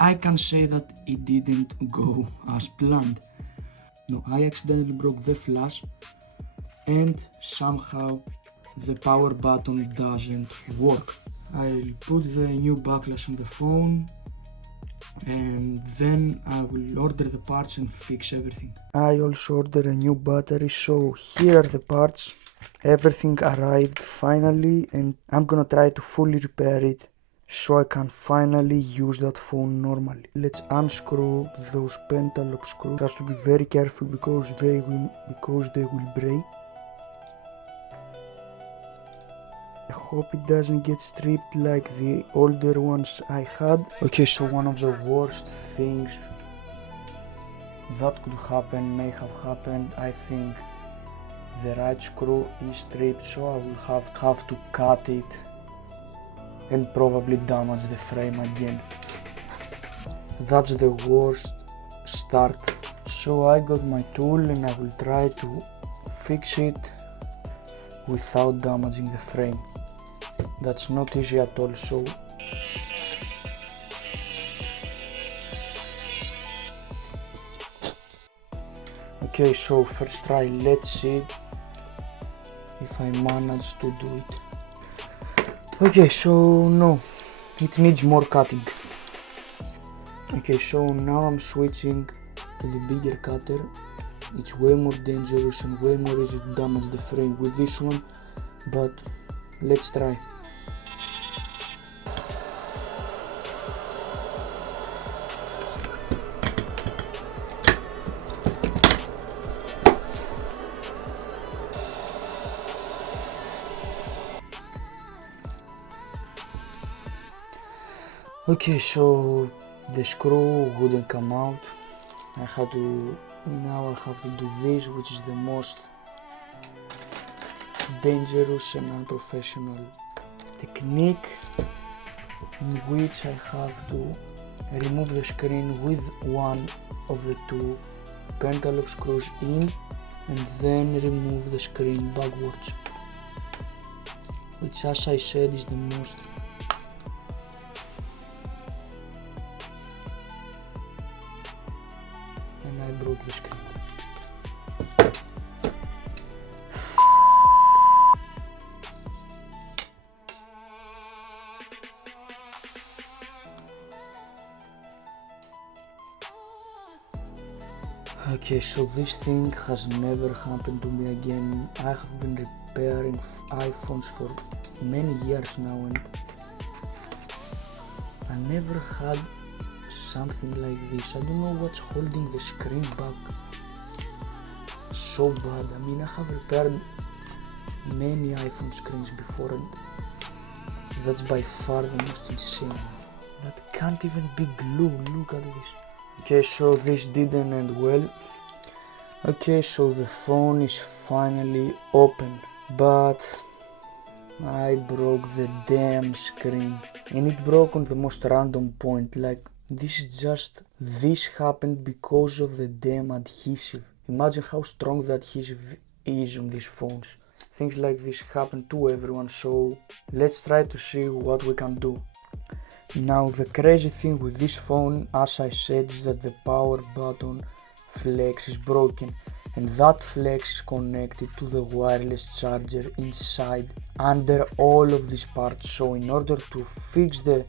I can say that it didn't go as planned. No, I accidentally broke the flash and somehow the power button doesn't work. I'll put the new backlash on the phone and then I will order the parts and fix everything. I also ordered a new battery, so here are the parts. Everything arrived finally and I'm gonna try to fully repair it so I can finally use that phone normally. Let's unscrew those pentalobe screws. Has to be very careful because they will break. I hope it doesn't get stripped like the older ones I had. Okay, so one of the worst things that could happen may have happened. I think the right screw is stripped, so I will have to cut it and probably damage the frame again. That's the worst start. So I got my tool and I will try to fix it without damaging the frame. That's not easy at all, so okay, so first try, let's see if I manage to do it. Okay, so no, it needs more cutting. Okay, so now I'm switching to the bigger cutter. It's way more dangerous and way more easy to damage the frame with this one, but let's try. Okay, so the screw wouldn't come out. Now I have to do this, which is the most dangerous and unprofessional technique, in which I have to remove the screen with one of the two pentalobe screws in and then remove the screen backwards, which, as I said, is the most and I broke the screen. Okay, so this thing has never happened to me again. I have been repairing iPhones for many years now and I never had something like this. I don't know what's holding the screen back so bad. I mean, I have repaired many iPhone screens before and that's by far the most insane. That can't even be glue, look at this. Okay, so this didn't end well. Okay, so the phone is finally open, but I broke the damn screen and it broke on the most random point. Like, this happened because of the damn adhesive. Imagine how strong the adhesive is on these phones. Things like this happen to everyone, so let's try to see what we can do. Now, the crazy thing with this phone, as I said, is that the power button flex is broken and that flex is connected to the wireless charger inside under all of these parts. So in order to fix the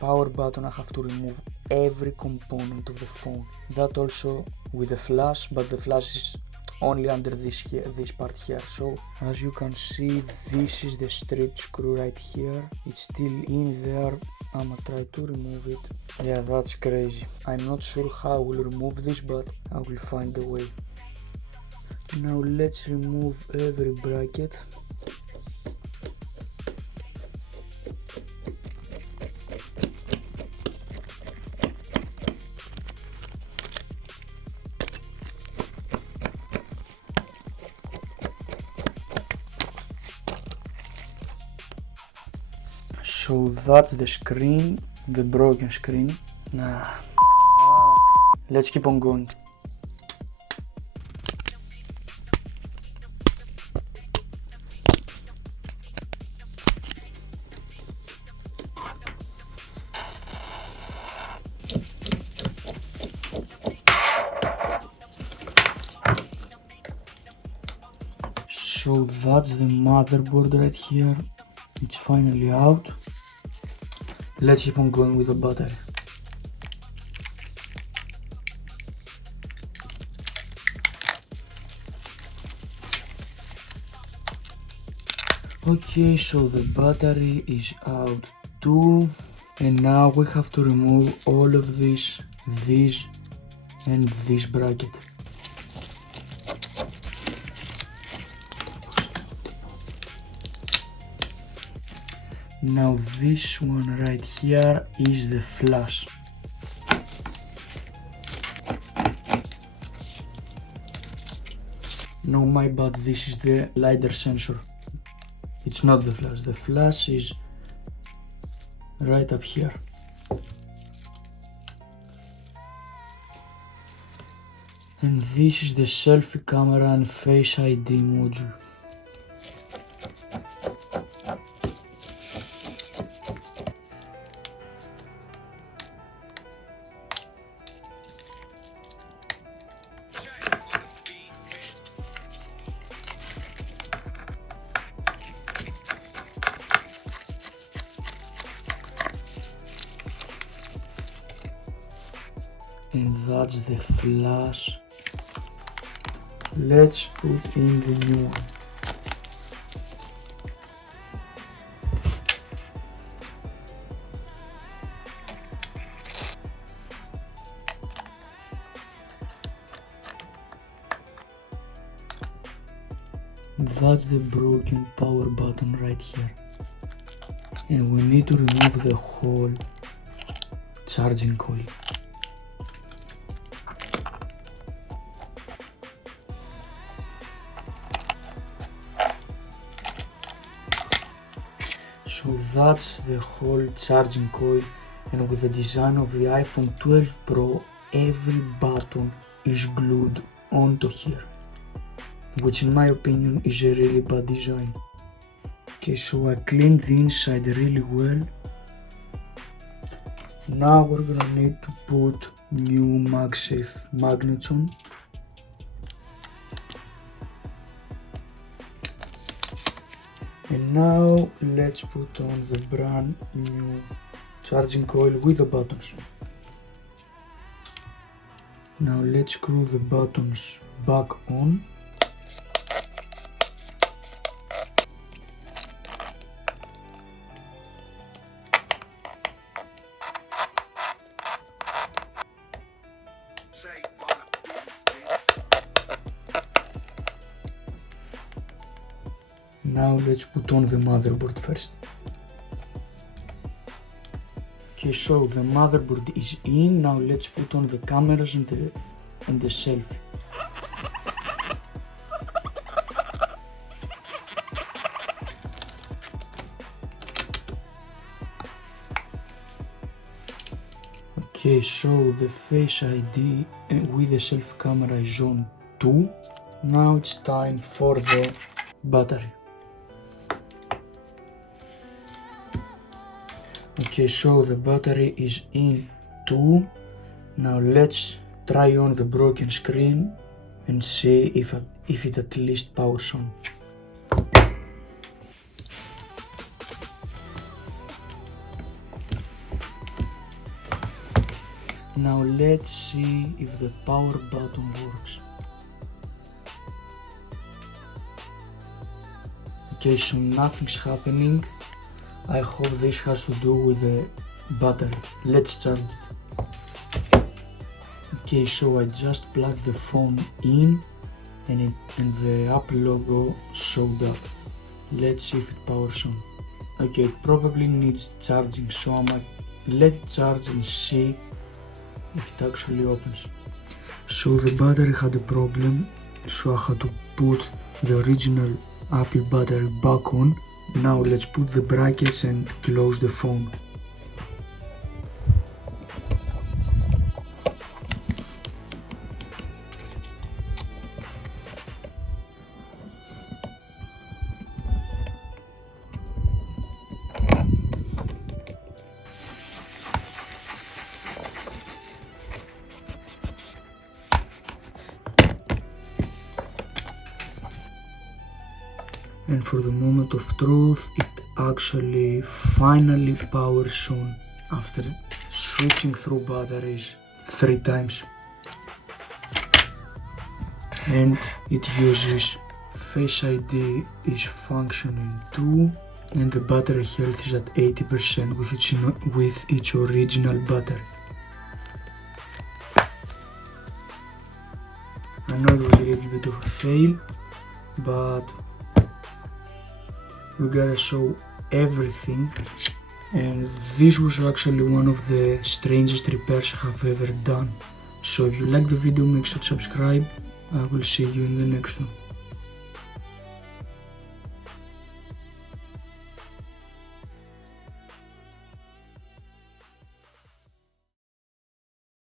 power button, I have to remove every component of the phone. That also with the flash, but the flash is only under this part here. So as you can see, this is the stripped screw right here. It's still in there. I'ma try to remove it. Yeah, that's crazy. I'm not sure how I will remove this, but I will find a way. Now let's remove every bracket. So that's the screen, the broken screen. Nah. Let's keep on going. so that's the motherboard right here. It's finally out. Let's keep on going with the battery. Okay, so the battery is out too. And now we have to remove all of this and this bracket. Now this one right here is the flash. No, my bad, this is the LiDAR sensor. It's not the flash is right up here. And this is the selfie camera and face ID module. And that's the flash. Let's put in the new one. That's the broken power button right here. And we need to remove the whole charging coil. So that's the whole charging coil, and with the design of the iPhone 12 Pro, every button is glued onto here, which in my opinion is a really bad design. Okay, so I cleaned the inside really well. Now we're gonna need to put new MagSafe magnets on. And now let's put on the brand new charging coil with the buttons. Now let's screw the buttons back on. Now let's put on the motherboard first. Okay, so the motherboard is in. Now let's put on the cameras and the selfie. Okay, so the Face ID with the selfie camera is on too. Now it's time for the battery. Okay, so the battery is in too. Now let's try on the broken screen and see if it at least powers on. Now let's see if the power button works. Okay, so nothing's happening. I hope this has to do with the battery. Let's charge it. Okay, so I just plugged the phone in and the Apple logo showed up. Let's see if it powers on. Okay, it probably needs charging, so I might let it charge and see if it actually opens. So the battery had a problem, so I had to put the original Apple battery back on. Now let's put the brackets and close the phone. and for the moment of truth it actually finally powers on after switching through batteries 3 times, and it uses Face ID is functioning too, and the battery health is at 80% with its original battery. I know it was a little bit of a fail, but we gotta show everything, and this was actually one of the strangest repairs I have ever done. So if you like the video, make sure to subscribe. I will see you in the next one.